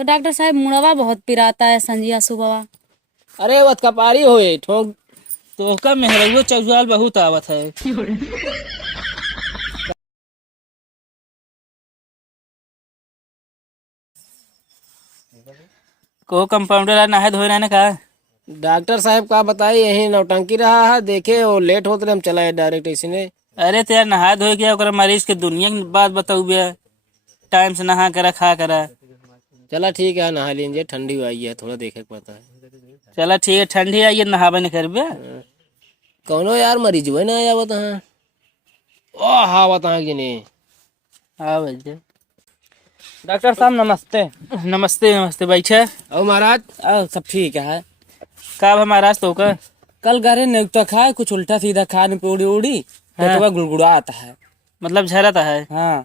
तो डॉक्टर साहब मुड़वा बहुत पिराता है संजिया सुबह। अरे वत कपारी होए ठोक तो का मेहरगो चौजुआल बहुत आवत है। को कंपाउंडर नहाए धोए ना का। डॉक्टर साहब का बताइए यही नौटंकी रहा है, देखे और लेट होते रहे हम चलाए डायरेक्ट इसने। अरे तो यार नहा धोए के ओकरा मरीज के दुनिया की बात बताऊ बे। टाइम से नहा करा खा करा। चला ठीक है नहा लीजिए, ठंडी आई है थोड़ा देखे पड़ता है। चला ठीक है ठंडी आई है नहाबे नहीं करबे। कौनो यार मरीज हुए ना आया बता ओ हाँ बता कि नहीं। हाँ भैया डॉक्टर साहब नमस्ते। नमस्ते नमस्ते बैठे। और महाराज सब ठीक है। का महाराज तो का कल घरे नहीं खाए, कुछ उल्टा सीधा खाने पे उड़ी उड़ी पेटवा गुड़गुड़ा आता है। मतलब झरता है। हाँ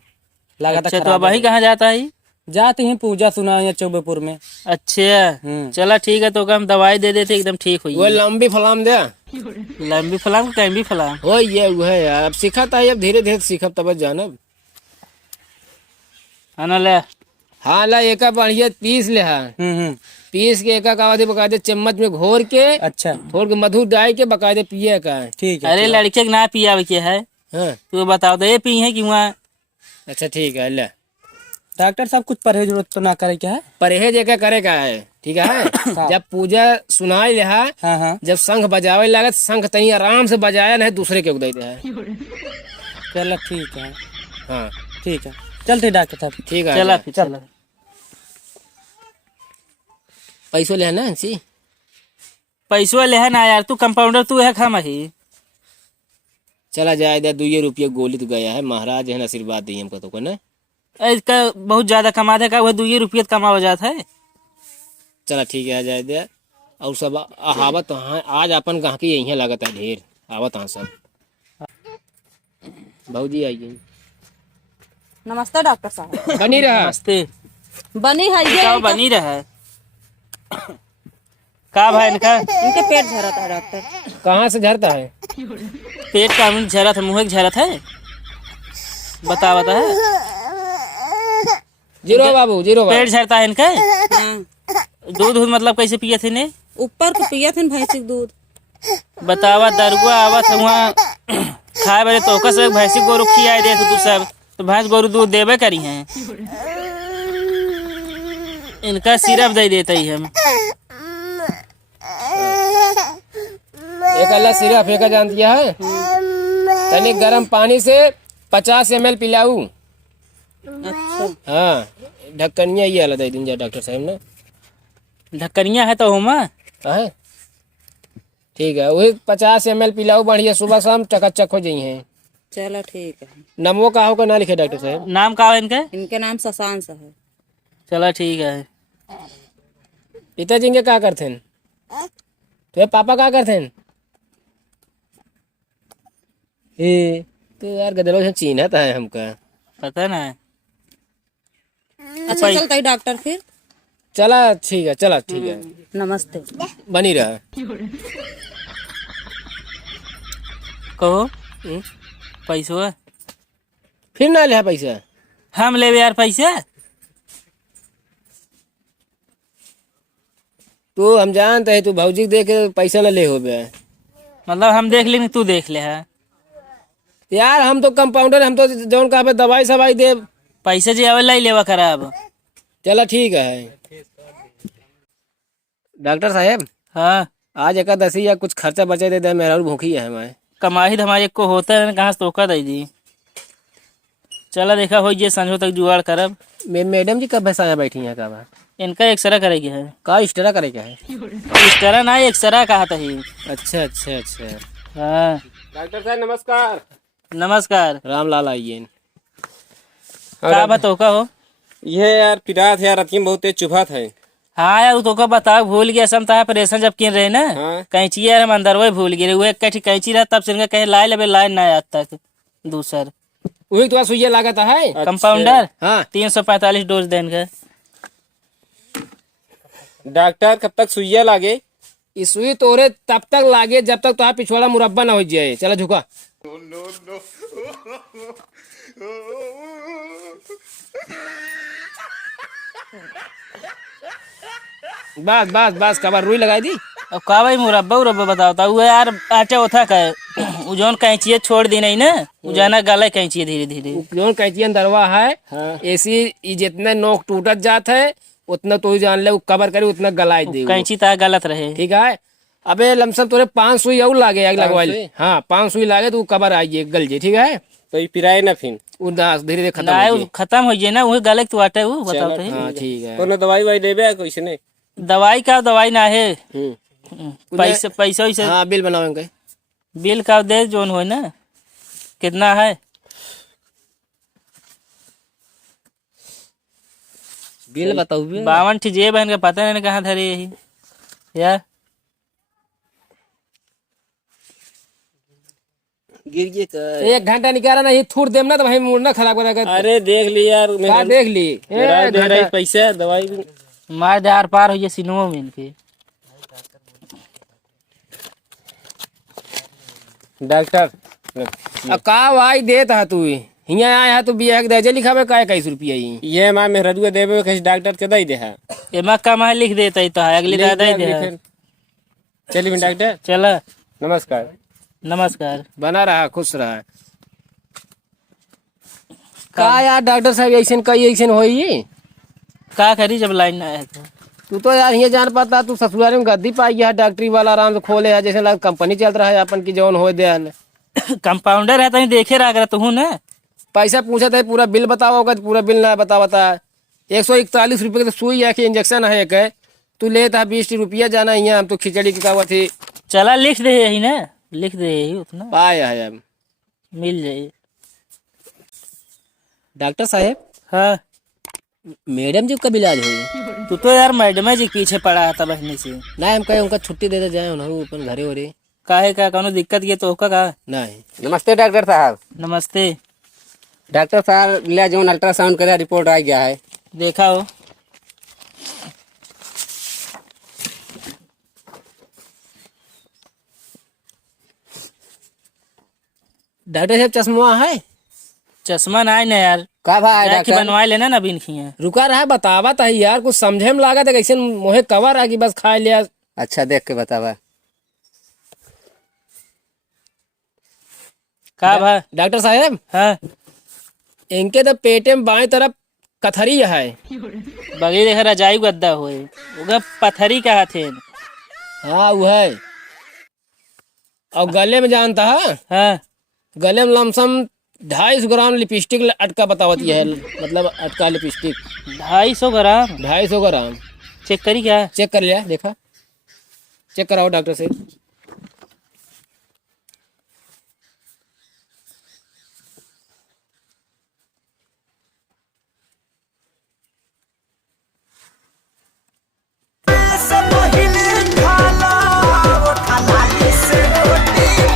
लगा अच्छा तो अब वही कहाँ जाता है? जाते हैं पूजा सुना या चौबेपुर में। अच्छा चला ठीक है तो हम दवाई दे देते एकदम ठीक हुई। वो लंबी फलाम दे। लंबी फलाम टाइम भी फलाम हो ये वो है यार, अब सीखत है, अब धीरे धीरे सीखब तब जानब। है ना ले। हाँ ला एक बढ़िया पीस ले हा। पीस के एक कावादे बकायदे चम्मच में घोर के अच्छा थोड़ के मधु डाल के बकायदे पिए का है। ठीक है। अरे लड़के के ना पिया के है हाँ तू बताओ तो ये पी है कि वहाँ। अच्छा ठीक है ले। डॉक्टर साहब कुछ परहेज तो ना करे क्या है? परहेज एक करे का है ठीक है। जब पूजा सुनाई ले हा, हाँ हाँ जब शंख बजावे लागत शंख तनी आराम से बजाया नहीं दूसरे के उदय है। चलो ठीक है। हाँ ठीक है चलते डॉक्टर साहब। ठीक है चला फिर चला। पैसों ले ना हंसी। पैसवा ले है ना यार तू कंपाउंडर तू है खामा ही। चला जाए दे 2 रुपये गोली तो गया है, महाराज है ना आशीर्वाद दिए हमको तो को ना। इसका बहुत ज्यादा कमा दे का वह 2 रुपये कमा हो जाता है। चला ठीक है आ जाए दे। और सब आवत हाँ आज अपन गाहकी यही लागत है ढेर आवत हाँ सब। भाजी आइए। नमस्ते डॉक्टर साहब। बनी रहा। नमस्ते। बनी है ये क्या बनी रहा का भाई इनका? इनके पेट झरता है डॉक्टर। कहाँ से झरता है? पेट का मुंह झरत है मुँह झरत है। बता बता है जीरो बाबू जीरो पेट झरता है इनका। दूध मतलब कैसे पिए थे ने? ऊपर के पिया थे भैंस के दूध। बतावा दरुआ आवत वहाँ खाए बड़े तो कस भैंसी गोरु खियाए दे तू सब तो भैंस गोरु दूध देवे करी हैं। इनका सिरप दे देते ही हम। एक अल्लाह सिर्फ एक जान दिया है। तनी गर्म पानी से 50 ml पिलाऊ। अच्छा हाँ ढक्कनिया ये अलग दे दिन जा डॉक्टर साहब ने। ढक्कनिया है तो होमा है ठीक है वही 50 ml पिलाऊ बढ़िया सुबह शाम चकाचक हो जाई है। चलो ठीक है। नमो का होगा ना लिखे डॉक्टर साहब। नाम का है इनका? इनके नाम शशांक है। चलो ठीक है। पिताजी के क्या करते हैं? तो पापा क्या करते हैं? तो यार गदलो से चीनत है हमका पता ना। अच्छा चलता है डॉक्टर फिर। चला ठीक है चला ठीक है। नमस्ते। बनी रहा। कहो पैसो फिर ना ले पैसा। हम ले यार पैसा। तू हम जानते है तू भौजी दे के पैसा ना ले हो बे। मतलब हम देख ले तू देख ले है यार हम तो कंपाउंडर हम तो जौन कहा पे दवाई सवाई दे पैसे जो आवे लाई लेवा खराब। चला ठीक है। डॉक्टर साहब हाँ आज एकादशी या कुछ खर्चा बचा दे दे मेरा भूखी है मैं। कमाही हमारे को होता है कहाँ से तोका दे दी। चला देखा हो ये संजो तक जुगाड़ करब। मैडम जी कब भैंसा बैठी है कब? इनका एक्सरा करेगी है। का एक्स्ट्रा करे क्या है? एक्सरा ना एक्सरा कहा था ही। अच्छा अच्छा अच्छा। हाँ डॉक्टर साहब नमस्कार। नमस्कार। राम लाल आइए। का बताओ का हो? ये यार पिरात है यार अतिम बहुत तेज चुभत है। हाँ यार तो का बताओ भूल गया समता ऑपरेशन जब किन रहे ना। हाँ। कैंची यार हम अंदर वही भूल गए वो एक कैंची रहा तब से कहे लाए ले लाइन ना आज तक दूसर। वही तो सुइया लागत है। कंपाउंडर हाँ 345 डोज देन का। डॉक्टर कब तक सुइया लागे? इस सुई तोरे तब तक लागे जब तक तो पिछवाड़ा मुरब्बा ना हो जाए। चला झुका। बस बस बस कबर रुई लगाई दी। अब का भाई मुरब्बा उरब्बा बताओ ता वो यार आटा उठा का उ जोन कैंचिए छोड़ दी नहीं ना उ जाना गला कैंचिए धीरे धीरे। जोन कैचियन दरवा है हाँ। ऐसी जितने नोक टूटत जात है उतना तो ही जान ले कबर करे उतना गलाई दे। कैंची ता गलत रहे। ठीक है। अबे लमसम तोरे 5 सुई और लागे लगवाई। सुई? हाँ 5 सुई लागे तो कबर आइए गल जे। ठीक है। तो ये पिराए ना फिर। उदास धीरे धीरे खत्म ना हो जाए। खत्म हो जाए ना वही गले तो आटा वो बताओ तो। हाँ ठीक है। कोनो दवाई वाई देबे कैसे नहीं। दवाई का दवाई ना है हम्म। पैसा वैसा हाँ बिल बनावेंगे। बिल का दे जोन हो ना कितना है। बिल बताओ। 52 ठी जेब है पता नहीं कहाँ धरे यही यार। गिर गए का। 1 घंटा निकाला नहीं थूर देम ना तो भाई मुड़ना खराब करेगा। अरे देख ली यार क्या देख ली। मेरा एक दे रही घंटा। पैसा दवाई भी। मार दे आर पार हो जाए सिनुओं में इनके। डॉक्टर अब का वाई देत है तू हिया आया है तू बिया के दर्जे लिखावे का 21 रुपया ही। ये माँ में रदुआ देबे कैसे डॉक्टर के दई दे है। एमा का मार लिख देता है तो है अगली दादा ही दे। चलिए डॉक्टर चला नमस्कार। नमस्कार। बना रहा खुश रहा। का यार डॉक्टर साहब ऐसे कई ऐसे होई। का करी जब लाइन ना आया तो। तू तो यार ये जान पाता तू ससुराल में गद्दी पाई है डॉक्टरी वाला आराम से खोले है जैसे लग कंपनी चल रहा है अपन की जौन हो दे। कंपाउंडर है तो देखे रहा कर तू ना। पैसा पूछा था पूरा बिल बताओ होगा पूरा बिल ना बता 141 रुपये का तो सुई है कि इंजेक्शन है एक है। तू लेता 20 रुपया जाना यहाँ हम तो खिचड़ी की कावा थी। चला लिख दे यही ना लिख दे यही उतना पाया है अब मिल जाए। डॉक्टर साहब हाँ मैडम जी कब इलाज हुई। तू तो यार मैडम जी के पीछे पड़ा था बहने से। ना हम कहे उनका छुट्टी दे दे जाए उन्होंने अपन घरे वरे। काहे का कोनो दिक्कत ये तो का नहीं। नमस्ते डॉक्टर साहब। नमस्ते। डॉक्टर साहब ले जो अल्ट्रासाउंड करे रिपोर्ट आ गया है। देखा हो डॉक्टर साहब चश्मा है। चश्मा ना है ना यार का भाई जाके डॉक्टर बनवा लेना ना बिन खिया। रुका रहा बतावा था यार कुछ समझे में लागत है कैसे मोहे कवर आ कि बस खा लिया। अच्छा देख के बतावा। का भा डॉक्टर साहब हाँ इनके तो पेटे में बाएं तरफ कथरी है। बगली देखा रजाई गद्दा होए उगा पथरी का हाथे। हाँ वो है। और गले में जानता है हाँ गले में लमसम 250 ग्राम लिपस्टिक अटका बतावती है मतलब अटका लिपस्टिक 250 ग्राम। 250 ग्राम। चेक करी क्या। चेक कर लिया देखा चेक कराओ डॉक्टर से।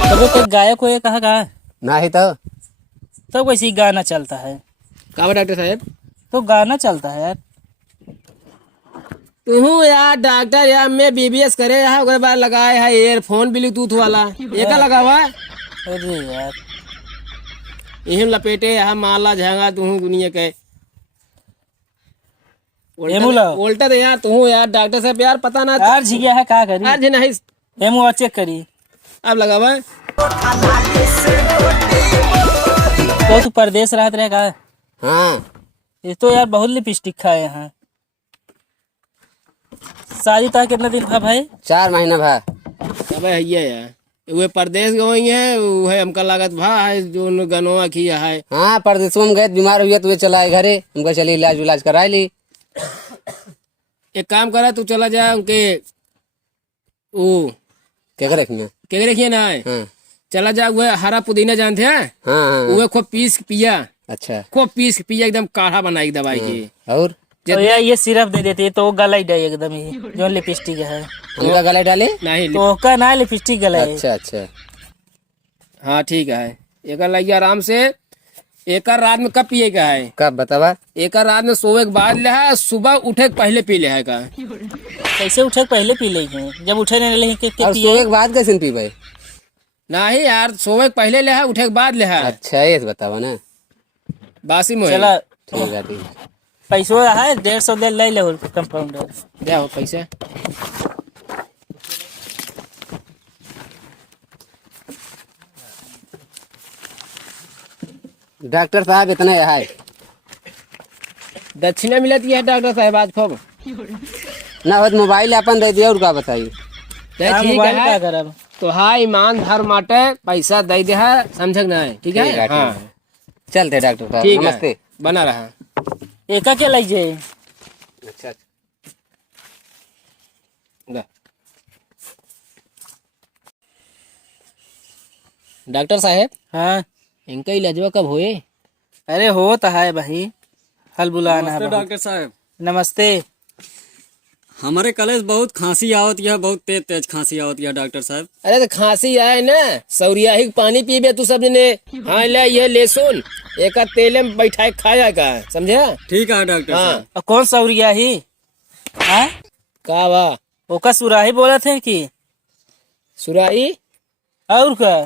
तो वो कोई गायक हो कहा का ना ही तो वैसे गाना चलता है। कहा डॉक्टर साहब तो गाना चलता है यार। तू यार डॉक्टर यार मैं बीबीएस करे है ओकरे बाद लगाए है ईयरफोन ब्लूटूथ वाला एक लगा हुआ है। अरे यार यही लपेटे यहाँ माला झंगा तू दुनिया के एमुला उल्टा तो यार तू यार डॉक्टर साहब यार पता ना यार झिया है का करी यार जी नहीं एमु चेक करी। अब लगा हुआ है। तो तू परदेश रहत रहेगा। हाँ ये तो यार बहुत लिपस्टिक खाए यहाँ। शादी तक कितना दिन था भाई। 4 महीना भा। अब है ये यार वे परदेश गई है वो है हमका लागत भा है जो गनवा किया है। हाँ परदेशों में गए बीमार हुए तो वे चला आए घरे उनका चली इलाज उलाज करा ली। एक काम करा तू चला जा उनके वो क्या रखिए। क्या रखिए ना हाँ चला जा वो हरा पुदीना जानते हैं हाँ हाँ वो खूब पीस के पिया अच्छा खूब पीस के पिया एकदम काढ़ा बनाई दवाई की। और तो यार ये सिरप दे देती है तो गला ही डे एकदम ही जो लिपस्टिक है उनका गले डाले। नहीं तो का ना लिपस्टिक गला है। अच्छा अच्छा हाँ ठीक है एक लगी आराम से एक रात में कब पिए का है। कब बतावा। एक रात में सोए के बाद ले है सुबह उठे के पहले पी ले है का। कैसे उठे पहले पी ले जब उठे नहीं ले के और सोए के बाद कैसे पी भाई। नहीं यार सोए के पहले ले है उठे के बाद ले है। अच्छा ये बतावा ना। बासी में चला ठीक है ठीक है। पैसो है 150 ले ले कंपाउंडर। दे हो पैसे। डॉक्टर साहब इतने है। दक्षिणा मिलती है डॉक्टर साहब आज खूब। ना हो तो मोबाइल अपन दे दिया और का बताइए। ठीक मोबाइल है क्या करब? तो हाँ ईमानदार माटे पैसा दे दे है, समझ ना है। ठीक है हाँ चलते डॉक्टर साहब, ठीक नमस्ते। है बना रहा। एक के लीजिए। अच्छा ले। डॉक्टर साहब हाँ इनका इलाजवा कब होए? अरे हो तो है भाई, हल बुलाना है। डॉक्टर साहब नमस्ते। हमारे कॉलेज बहुत खांसी आवत है, बहुत तेज तेज खांसी आवत है डॉक्टर साहब। अरे तो खांसी आए ना सौरियाही के पानी पीबे तू सब ने। हाँ ले ये लहसुन एक तेल में बैठाए खाया का, समझा? ठीक है डॉक्टर हाँ साहब। और कौन सौरिया ही हाँ का वाह ओका सुराही बोला थे कि सुराई और का?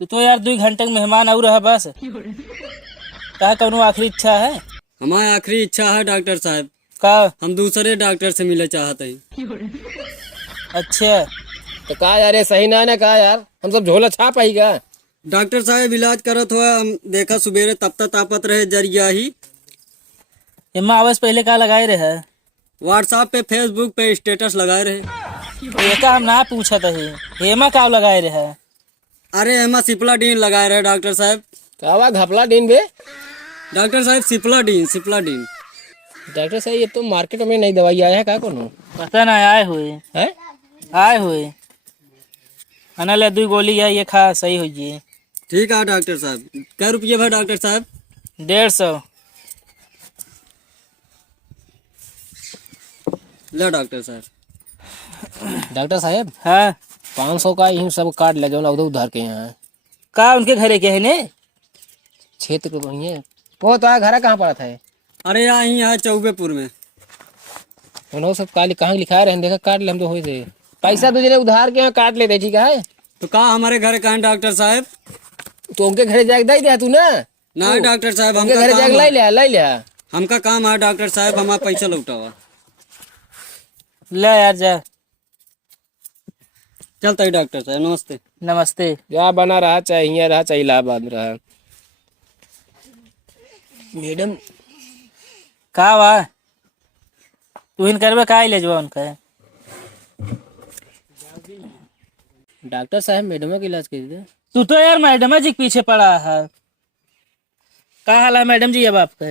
तू तो यार 2 घंटे के मेहमान और रहा बस। कहा कौनो आखिरी इच्छा है? हमारी आखिरी इच्छा है डॉक्टर साहब, का? हम दूसरे डॉक्टर से मिले चाहते हैं। अच्छा तो का यार ये सही ना का यार, हम सब झोला छाप आएगा। डॉक्टर साहब इलाज करत हुआ हम देखा सुबेरे तब तक तापत रहे जरिया ही। इमा आवाज पहले का लगाए रहे? व्हाट्सएप पे फेसबुक पे स्टेटस लगाए रहे। एका हम ना पूछा था हेमा का लगाए रहे? अरे एमा सिप्लाडीन लगाए रहे डॉक्टर साहब। का वाह घपला दिन बे। डॉक्टर साहब सिप्लाडीन सिप्लाडीन। डॉक्टर साहब ये तो मार्केट में नई दवाई आया है का कोनो? पता ना आए हुए हैं? आए हुए अना ले 2 गोली है ये खा सही हो जी। ठीक है डॉक्टर साहब। क्या रुपये भाई डॉक्टर साहब? 150। लो डॉक्टर साहब। डॉक्टर साहब हाँ 500 का यूं सब काट ले जाओ उधर उधार के यहाँ। का उनके घरे के है ने? क्षेत्र को बढ़िया वो तो घर कहाँ पर था? अरे यहाँ है चौबेपुर में। उन्होंने सब काली कहाँ लिखा है देखा काट ले हम तो हो थे पैसा तुझे उधार के यहाँ काट लेते। ठीक है तो कहा हमारे घर कहाँ डॉक्टर साहब? तो उनके घरे जाके दे दिया तू ना। नहीं डॉक्टर साहब उनके हमका घरे जाके काम ले लिया। हमका काम है डॉक्टर साहब, हमारा पैसा लौटावा। ले यार जा। चलता है डॉक्टर साहब, नमस्ते। नमस्ते। जा बना रहा चाहिए रहा चाहिए इलाहाबाद में रहा। मैडम का वा तू इन करबे का ले जवा उनका? डॉक्टर साहब मैडम का इलाज कर दे। तू तो यार मैडम जी के पीछे पड़ा है। का हाल है मैडम जी अब आपका?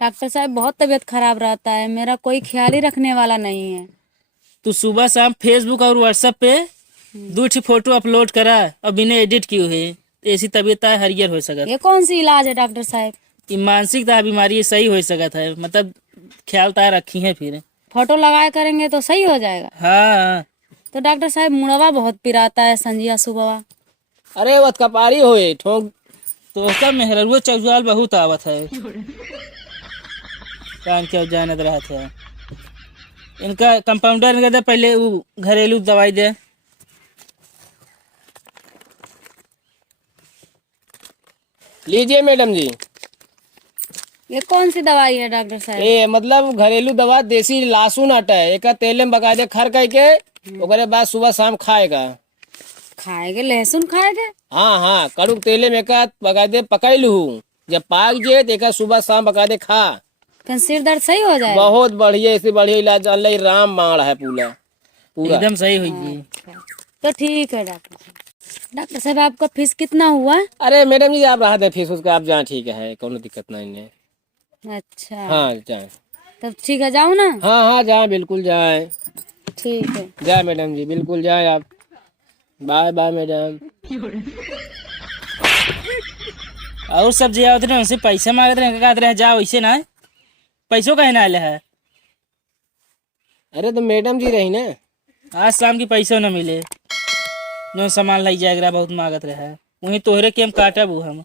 डॉक्टर साहब बहुत तबीयत खराब रहता है, मेरा कोई ख्याल ही रखने वाला नहीं है। तू सुबह शाम फेसबुक और व्हाट्सएप पे 2 फोटो अपलोड करा और बिना एडिट किए हुए ऐसी तबीयत हरियर हो सकत। ये कौन सी इलाज है डॉक्टर साहब? ये मानसिक बीमारी सही हो सकत है, मतलब ख्याल ता रखी है फिर। फोटो लगाए करेंगे तो सही हो जाएगा? हाँ तो डॉक्टर साहब मुड़वा बहुत पिराता है संजिया सुबह। अरे वो कपारी होए ठोक तो उसका मेहररुआ चौजाल बहुत आवत है। कान क्या जानत रहा था इनका कंपाउंडर ने कहता पहले वो घरेलू दवाई दे। लीजिए मैडम जी। ये कौन सी दवाई है डॉक्टर साहब? ये मतलब घरेलू दवा देसी लहसुन आटा है एक तेल में पका दे खर कह के ओकरे बाद सुबह शाम खाएगा। खाएगे लहसुन खाएगे? हाँ हाँ कड़ू तेले में का पका दे पकाई लू जब पाक जे तो एक सुबह शाम पका दे खा। कहीं सिर दर्द सही हो जाएगा? बहुत बढ़िया इससे बढ़िया इलाज अल्लाह राम बाण है पूरा पूरा। एकदम सही हुई। तो ठीक है डॉक्टर साहब। डॉक्टर साहब आपका फीस कितना हुआ? अरे मैडम जी आप रहा दे फीस उसका आप जहाँ ठीक है कोनो दिक्कत नहीं है। अच्छा हाँ जाए। तब ठीक है जाओ ना। हाँ हाँ जाए बिल्कुल जाए। ठीक है जाए मैडम जी बिल्कुल जाए आप। Bye bye madam. और सब जे आवत रहे उनसे पैसा मांगत रहे कहते रहे जाओ वैसे ना पैसों का ना आले है। अरे तो मैडम जी रही ना। आज शाम की पैसों न मिले जो सामान लाई जाएगा बहुत मांगत रहे वहीं तोहरे के हम काटब हम।